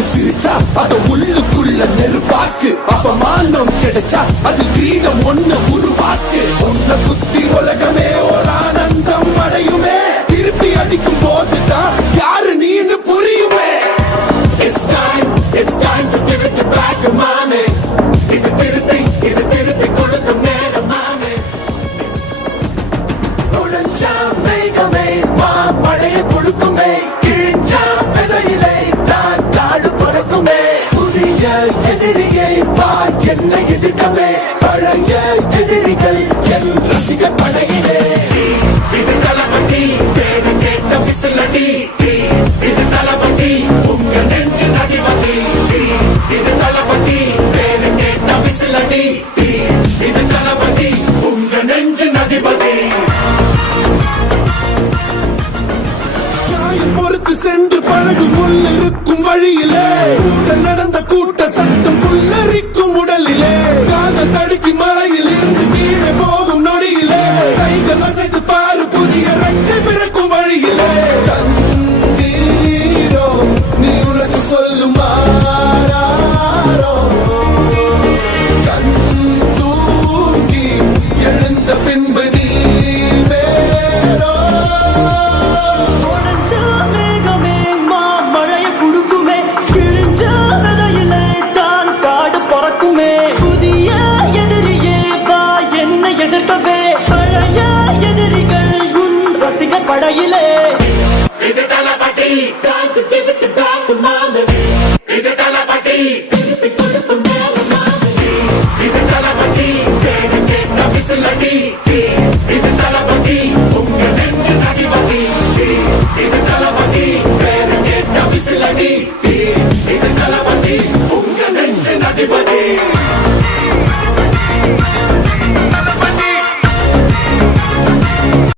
பார்த்து சிரிச்சா அத உள்ளுக்குள்ள நெருப்பாக்கு. அப்பமானம் கிடைச்சா அது கிரீடம் ஒண்ணு உருவாக்கு. உன்னை குத்தி உலகமே ஒரு ஆனந்தம் அடையுமே. திருப்பி அடிக்கும் போதுதான் யாரு நீன்னு புரியுமே. It's time to give it back, மாமே. இது திருப்பி கொடுக்கும் நேரம், மாமே. நுழைஞ்சா மேகமே மாமழையை கொடுக்குமே. கிழிஞ்சா விதையிலே தான் காடு பறக்குமே. புதிய எதிரியை பார் என்ன எதிர்க்கவே. பழைய எதிரிகள் என் ரசிக படையிலே. இது தளபதி பேரு கேட்ட விசிலடி. இது தளபதி உங்க நெஞ்சு நதிபதி. இது தளபதி பேரு கேட்ட விசிலடி. இது தளபதி உங்க நெஞ்சு நதிபதி. பொறுத்து சென்று பழகும் உள்ளிருக்கும் வழியிலே. நடந்த கூட்ட சத்தம் புல்லரிக்கும் உடலிலே. காதல் தடுக்கி மலையில் இருந்து கீழே போகும் நொடியிலே. கைகள் அசைத்து பாரு புதிய ரெக்கை பிறக்கும் வழியிலே. கண்ணீரோ நீ உனக்கு சொல்லுமாறோ. கண் தூங்கி எழுந்த பின்பு நீ வேறோ. படையிலே இது தளபதி time to give it back, மாமே. இது தளபதி திருப்பி கொடுக்கும் நேரம், மாமே. இது தளபதி பேரு கேட்ட விசிலடி. இது தளபதி உங்க நெஞ்சு நதிபதி. இது தளபதி பேரு கேட்ட விசிலடி. இது தளபதி உங்க நெஞ்சு நதிபதி.